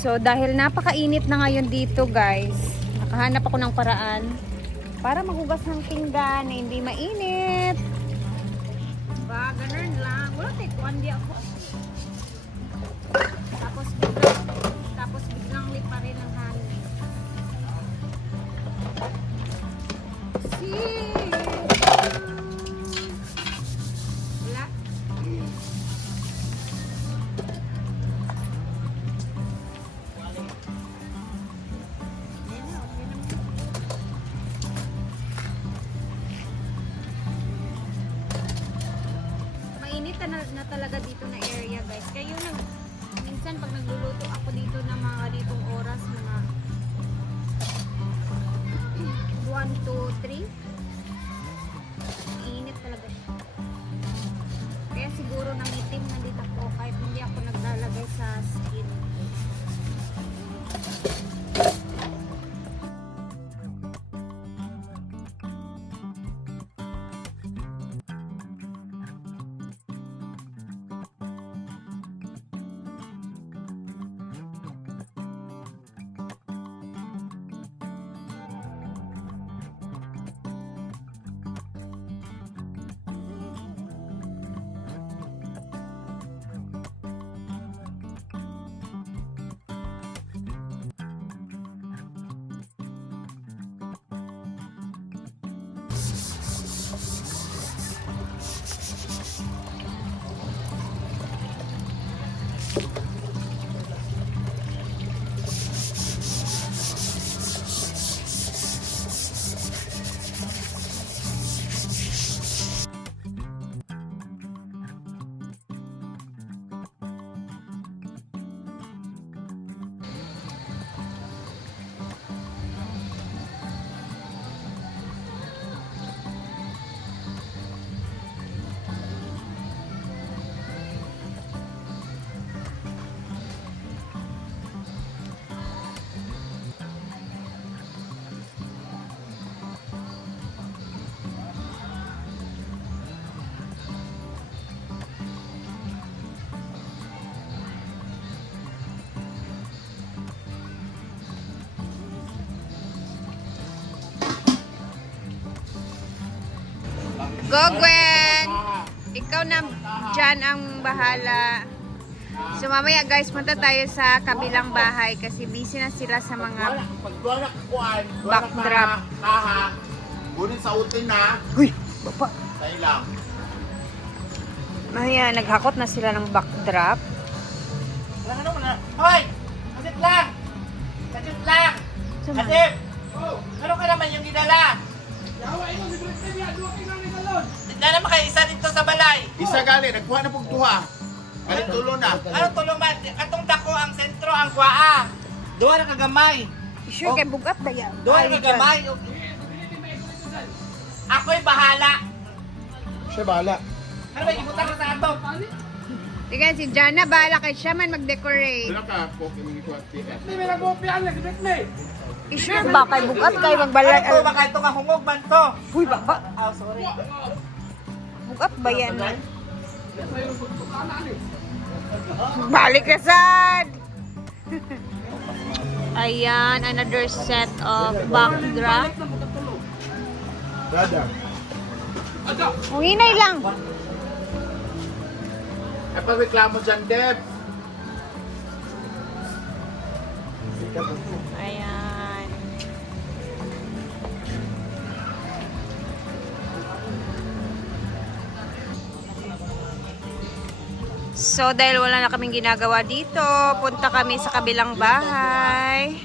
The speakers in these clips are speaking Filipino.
So dahil napakainit na ngayon dito guys, nakahanap ako ng paraan para maghugas ng pinggan na hindi mainit. Ba, ganun lang. Wala tayo, kuwandi ako. Tapos biglang lipa rin ang hangin. Wala. Mainit na talaga dito na area guys. Kayo minsan pag nagluluto ako dito ng mga ditong oras, mga 1, 2, 3, mainit talaga siya. Kaya siguro nangitim na dito ako kahit hindi ako naglalagay sa skin. Go Gwen! Ikaw na dyan ang bahala. So mamaya guys, punta tayo sa kabilang bahay kasi busy na sila sa mga backdrop. Ngunit sa utin na. Uy! Bapa! Tayo lang. Ayan, naghakot na sila ng backdrop. Ano mo na? Hoy! Kadip lang! Kadip lang! Suma. Kadip! Ano ka naman yung gidala? Tignan naman kayo, isa dito sa balay. Isa gali, nagkuha na pong tuha. Galing tulo na. Ano tulo man? Katong dako ang sentro, ang kwaa. Doon na kagamay. Sure kay bugat na yan. Doon na kagamay. Ako'y bahala. Siya bahala. Ano ba, ibutan ka sa ato? Sige, si Jana, bahala kay siya man mag-decorate. Sila ka po kami ko at tikas. Sure ba kay bugat kay magbalay? Ano to, baka ito nga hungog man to. Uy, baba. Oh, sorry. Bugat ba yan? Balik ka sad! Ayan, another set of backdrop. Dada. Hinay lang. Ay, pagreklamo dyan, Deb. Ayan. So, dahil wala na kaming ginagawa dito, punta kami sa kabilang bahay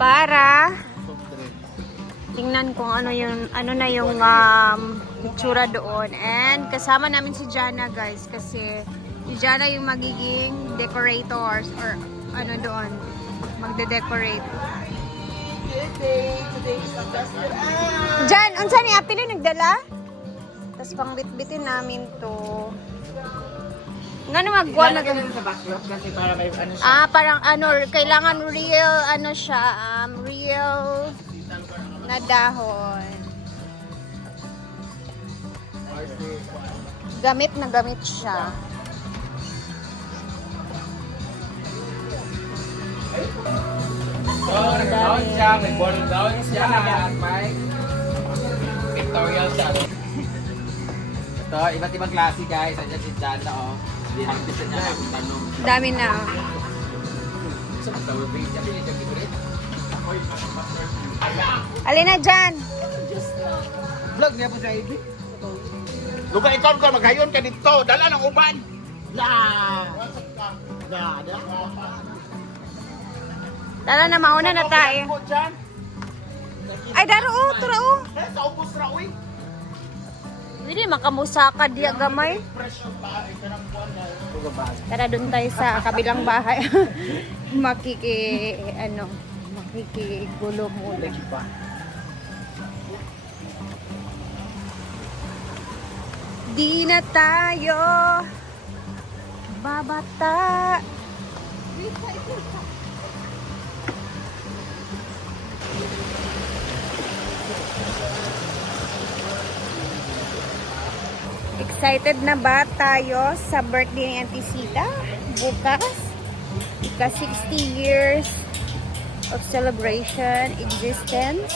para tingnan kung ano na yung itsura doon. And kasama namin si Jana guys kasi si Jana yung magiging decorators or ano doon, magde-decorate. Jan, unsa ni Apil yung nagdala? Tapos pang bitbitin namin to. Nga na magwa na sa backlog kasi para may ano siya. parang ano, kailangan real, ano siya, real na dahon. Gamit na gamit siya. gown siya, may ball gown siya, may pictorial siya. Ito, iba't ibang klase guys. Andiyan si Jana, oh. Hindi hanggang sa niya ang tanong. Dami na. Sa magtawag rin siya, pinitag rin. Alin na dyan? Vlog niya po sa IB. Lugar ikaw ka, maghayon ka dito. Dala ng uban. Tara na, mauna na tayo. Ay, daro o, tara o. Sa ubos ra, uy. Hindi, makamusaka diya gamay. Tara, dun tayo sa kabilang bahay. Makikigulo muna. Di na tayo babata. Excited na ba tayo sa birthday ni Auntie Sita? Bukas, ika 60 years of celebration, existence.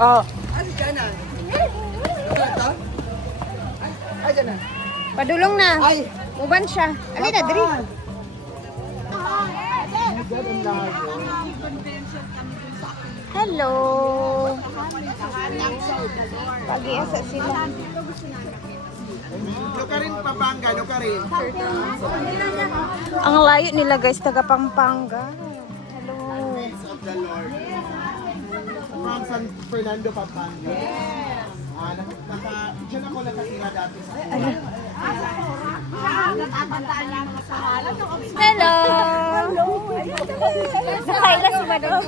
Oh. Padulong na. Uban siya. Ali na, diri. Hello. Pag-iasa sila. Lukarin Pampanga, lukarin. Ang layo nila guys, taga Pampanga. Hello. Of the Lord. From San Fernando, Pampanga. Yes. Diyan ako nakatira dati sa Hello. Nakaila si Madam.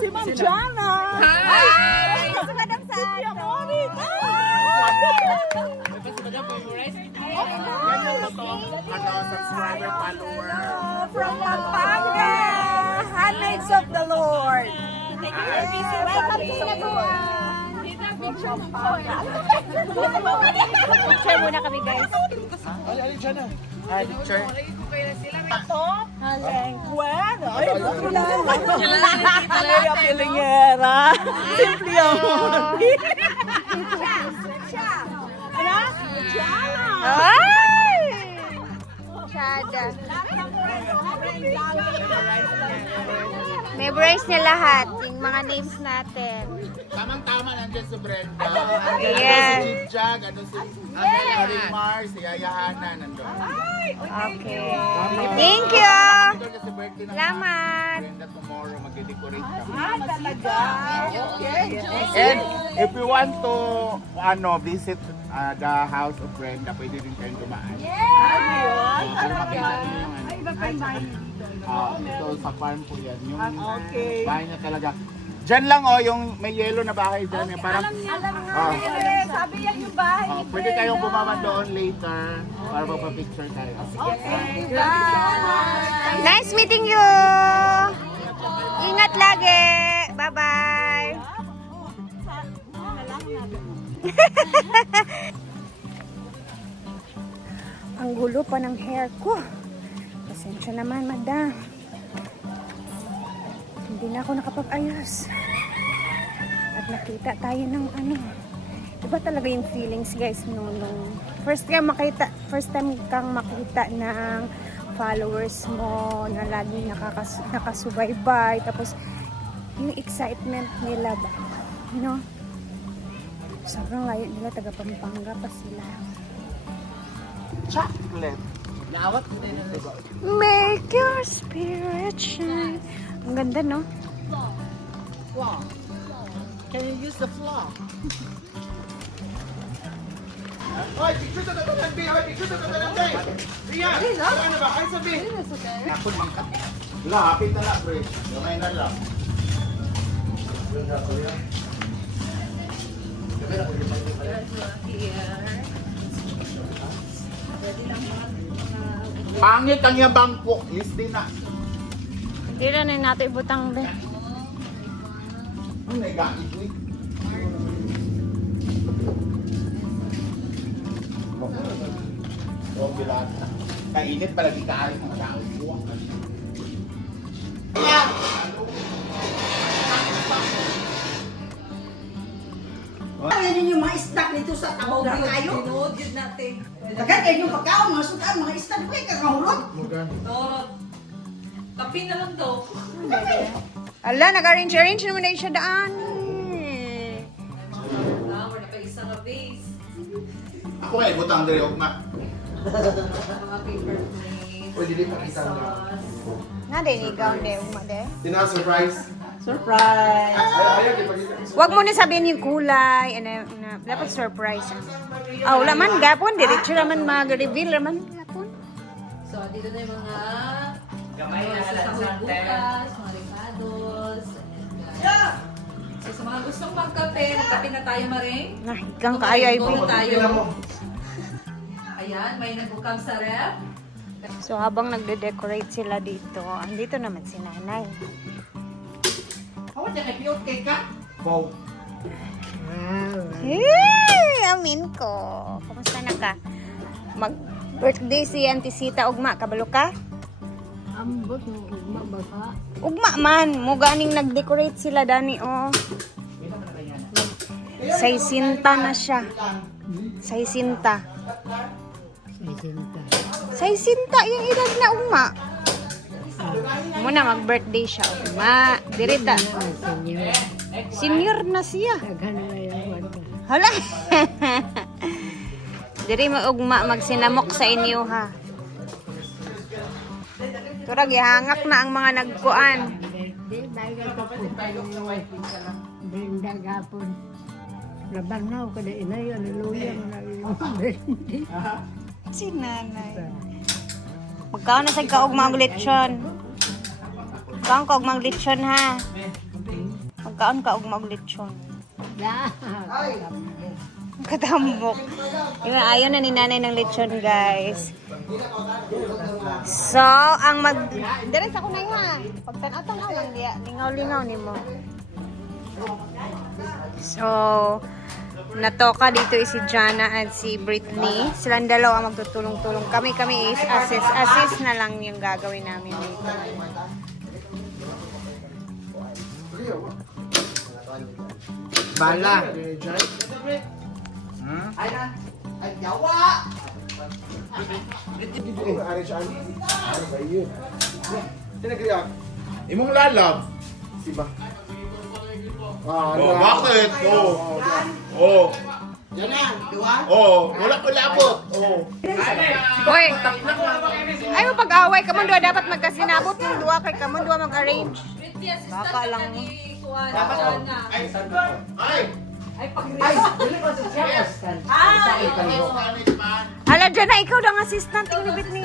Si Ma'am Jana. Hi. Si Madam saan? subscriber, follower. From Pampanga. Handmaids of the Lord. Welcome to Sinaguan. Share muna kami guys. Alin dyan na? Picture. Bueno, ay, Maria Pilingera. Simple amor. Ano? Jana. Ay! Chada. Memorize niya lahat. Yung mga names natin. Tamang-tama nandiyan si Brenda. Yeah. Si Chijag, si Marimar, si Yaya Hana nandun. Okay. Thank you. Ito kasi birthday ng Salamat. Brenda tomorrow, magde-decorate kami. Talaga. Okay. And if you want to visit the house of Brenda, pwede din kayong dumaan. Para makita niyo yung ito sa farm po yan. Yung bahay niya talaga. Diyan lang yung may yellow na bahay dyan. Yung parang, Sabi yan yung bahay. pwede kayong bumaba doon later para magpa-picture tayo. Nice meeting you. Ingat lagi. Bye-bye. Ang gulo pa ng hair ko. Pasensya naman, madam. Hindi na ako nakapag-ayos. At nakita tayo ng iba talaga yung feelings guys nung first time kang makita ng followers mo na lagi nakasubaybay, tapos yung excitement nila ba, sobrang layo nila, taga Pampanga pa sila. Chocolate. Make your spirit shine. Ang ganda, no? Floor. Can you use the floor? Hoy, picture sa tatanan, B! Hoy, picture sa tatanan, B! Ria! Ano ba? Ay, sabi! Ako naman ka. Wala, hapit na lang, pre. Gamay na lang. Pangit ang yabang po. List din na. Hindi na natin ibutang be. Ano na, gagawin ko eh. Oh, bilat. Kainit palagi kaalis ng tao. Yan yung mga stock nito sa tao na kayo. Dagan kayo yung pagkaon, mga sudan, mga stock. Huwag kang kahulog. Kapi na lang daw. Ala, nag-arrange naman na siya daan. Wala pa isang base. Ako ay butang diri ugma. Mga paper plate. Pwede din makita mo. Nga din, ikaw din, uma din. Tina surprise. Surprise! Ay, di pagkita. Huwag mo na sabihin yung kulay. Dapat surprise. Wala man, gapon. Diretso naman mag-reveal naman. Gapon. So, dito na yung mga sasahod bukas, mga ricados. So, sa mga gustong magkape, magkape na tayo maring. Hikang kaayo ay Go big. tayo. Ayan, may nagbukang sa ref. So habang nagde-decorate sila dito, andito naman si nanay. Awan niya kay piyot kay ka. Wow. Hey, amin ko. Kumusta na ka? Mag-birthday si Auntie Sita ugma. Kabalo ka? Ambot mo ugma baka. Ugma man. Muganing nag-decorate sila dani oh. Saisinta na siya. Saisinta. Saisinta yung edad na ugma. Muna mag-birthday siya ugma. Dirita. Senior na siya. Hala. Diri mag-ugma magsinamok sa inyo ha. Turag ihangak na ang mga nagkuan. Brenda gapon. Labanaw kada inay haleluya na birthday. Si nanay. Magkaon na sa kaugma og lechon. Magkaon ka og lechon ha. Magkaon ka og lechon. Da. Katambok. Yung ayaw na ni nanay ng lechon, guys. So, ang Dire sa kunay ha. Pagtanaw-tanaw lang diya. Lingaw-lingaw ni mo. So, natoka dito si Jana at si Britney. Silang dalawa ang magtutulong-tulong. Kami is assist na lang yung gagawin namin dito. Bala. Ay, yawa! Imong lalab. Siba. Oh, bakit? Oh. Yan na, diwa? Oh, wala ko labot. Oh. Hoy! Ay mo pag-away ka man doon dapat magkasinabot yung duwa kay ka man doon mag-arrange. Baka lang. Ay. Hala dyan na ikaw ang assistant yung nabit ni.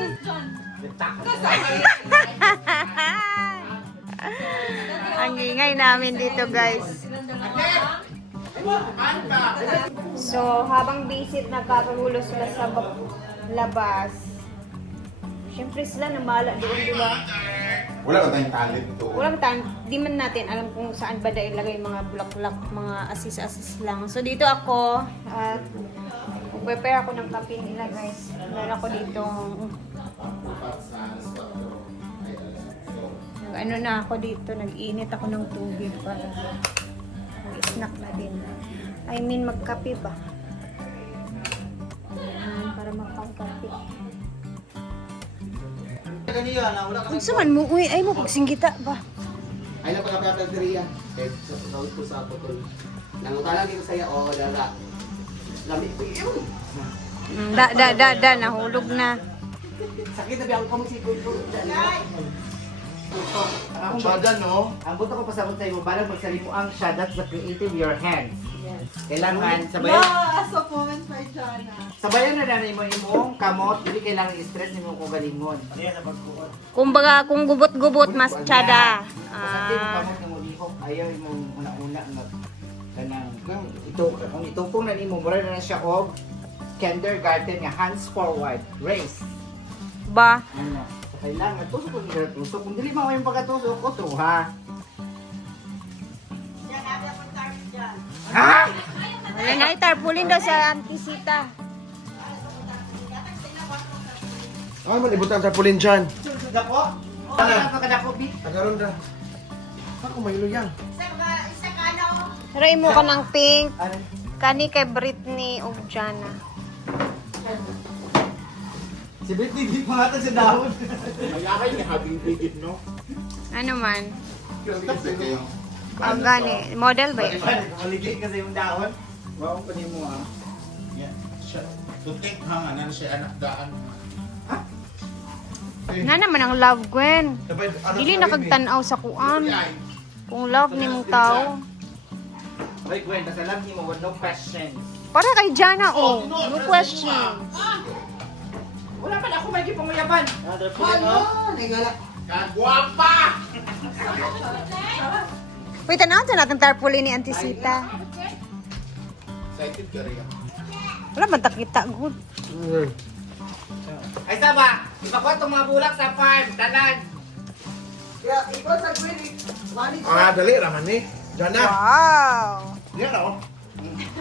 Ang ingay namin dito guys. So habang visit nagkakagulo sila sa labas. Siyempre sila namala doon, di ba? Wala ka tayong talent ito. Walang tan, di man natin alam kung saan ba dahil ilagay yung mga block-block, mga assist lang. So dito ako, at prepare ako ng kape nila guys. Meron ako dito, ano na ako dito, nag-init ako ng tubig para mag-snack na din. I mean, magkape ba? Ayan, para makakape. Kung saan mo, uy, ay mo pagsinggita ba? Ay na pagkakatag diriya. Kahit sa sahod ko sa putol. Nangutalan dito saya o dala. Lamig ko yun. Nahulog na. Sakit na biyang kamusikod ko. Chada, no? Ang buto ko pasabot sa iyo, parang magsalimu ang siya, that's the creative your hands. Kailangan sabayan. Sa comment by Jana. Sabayan na nanay mo imong kamot, hindi kailangan i-stress nimo kung galingon. Kumbaga, kung gubot-gubot, mas tsada. Kasi yung kamot mo lihok, ayaw imong una-una nga kanang kung itupong na nimo mura na siya og kindergarten nga hands forward, raise. Ba? Ano? Kailangan tusok kung hindi tusok. Kung dili mo yung pagkatusok, otro ha. Ha? Wala na, tarpulin daw sa Auntie Sita. Ay, malibutan ang tarpaulin dyan. Dako? Pagkadako, Bi. Tagaron na. Ako may luyang. Pero imo ka ng pink. Kani kay Britney ug Jana. Si Britney, di pa nga sa dahon. Mayakay ni habing bigit, no? Ano man? Kasi kayo. Ang gani. Model ba yun? Maligit kasi yung dahon. Wow, pa mo ah. Yeah. Siya. Tutik hang anan siya anak daan. Na naman ang love, Gwen. Dili nakagtanaw sa kuan. Kung love ni mong tao. Wait, Gwen, kasi alam niyo mo, no questions. Para kay Jana, oh. No question. Wala pa na ako may gipanguyaban. Ano? Nagala. Kagwapa! Wait, tanaw natin tarpaulin ni Auntie Sita. Excited ka rin. Wala man takita, good. Ay, saba! Ipakuha itong mga bulak sa farm, tanan. Kaya ikaw sa Gwen, manage Ah, dali raman ni. Diyan na. Wow. Yan oh.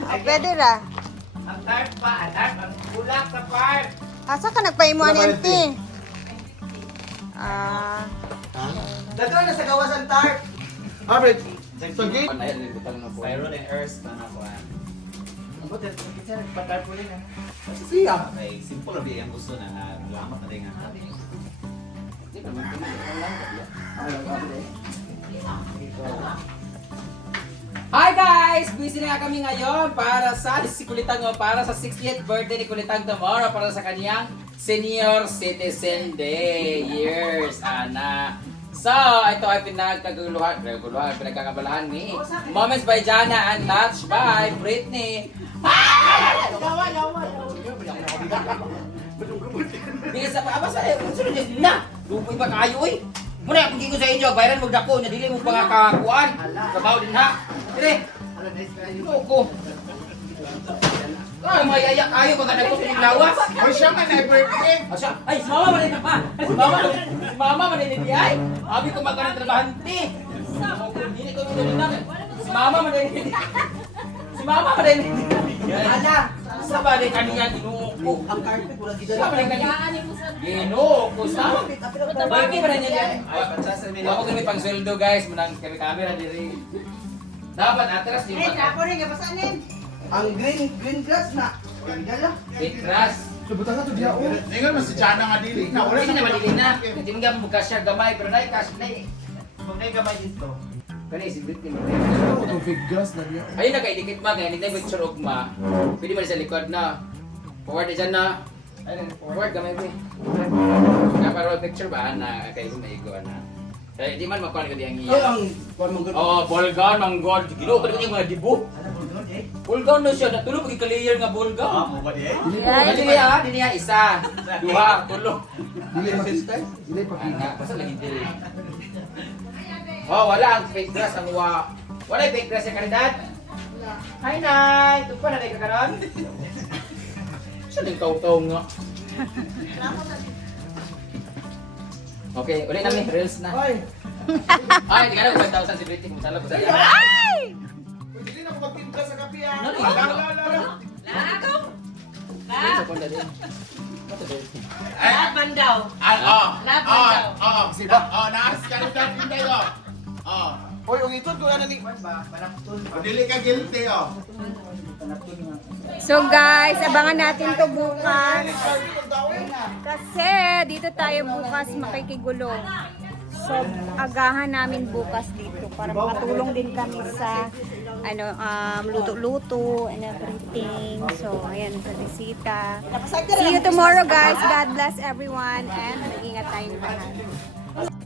Ah, pwede ra. Ang tarp pa, ang bulak sa farm. Asa ka nagpaimuan ni Auntie? Ah, Dato na sa gawasan tarp. Average. Sa gate. Styron and Earth na na ko. Ang buti, kasi nagpatarp ulit na. Siya. Okay, simple lang ang gusto na lamat na rin nga. Di ba man Hi guys! Busy na kami ngayon para sa si Kulitang para sa 60th birthday ni Kulitang tomorrow para sa kanyang Senior Citizen Day years. Ana. So, ito ay pinagkakabalahan ni Moments by Jana and Touch by Britney. Bisa pa aba sa sunod na. Lupoy pa kayo oy. Muna akong gigo sa inyo, bayran mo dako nya dili mo pa nga kakuan. Trabaho din ha. Dire. Loko. Ay, may ayak kayo mga dako sa inyong lawas. Ay, siya man ay birthday. Asya, ay si mama man pa. Ay si mama man ni ay. Abi ko magkanang trabahante. Dili ko dili na. Si mama man ni. Si mama man ni. Ana, sa ba ni kaniya ginuko. Ang carpet, wala gida. Sa ba ni kaniya? Ginuko sa. Bakit ba niya? Ako kami pang sweldo guys, munang kami camera diri. Dapat atras di Eh, ba? tapo rin, kapasanin. Ang green grass na. Dala. Bitras. Lubutan ka to diya oh. Ningan mas si Jana nga dili na. Wala na madili na. Hindi mo gamit bukas siya gamay pero dai cash na eh. Kung may gamay dito. Kani si Britney. Ano to fake gas na diya. Ayun na kay dikit ma kay hindi picture ugma. Pwede man sa likod na. Forward diyan na. Ayun forward gamay ba. Para picture ba na kay maigo na. Kaya di man makuha ko diyang Ay, iya. ang kuwan mong Oh, bolgan manggod. Ginoo pa yung mga dibo. Bolgan na siya. Natulog pag ka-layer nga bolgan. mo ba di? Dili ha, dili ha isa. Duha, tulo. Dili pa. Dili pa. Ana, basta lagi dili. Oh, wala ang fake grass ang wala yung fake grass sa kandidat. Hi, Nay! Ito pa na tayo kakaroon? Saan yung kautaw nga? Okay, ulit namin. Reels na. Ay. Ay, hindi ka na 1,000 si Britney. Kung salap sa iyo. Dili na ko magpinta sa kape ah. Ano? Sa punta din. Laban daw. Laban daw. Naas ka rin dati tayo. Hoy, ang itod ko na ni. Dili ka guilty oh. So guys, abangan natin to bukas. Kasi dito tayo bukas makikigulo. So agahan namin bukas dito para makatulong din kami sa luto-luto and everything. So ayan sa bisita. See you tomorrow guys. God bless everyone and mag-ingat tayong lahat.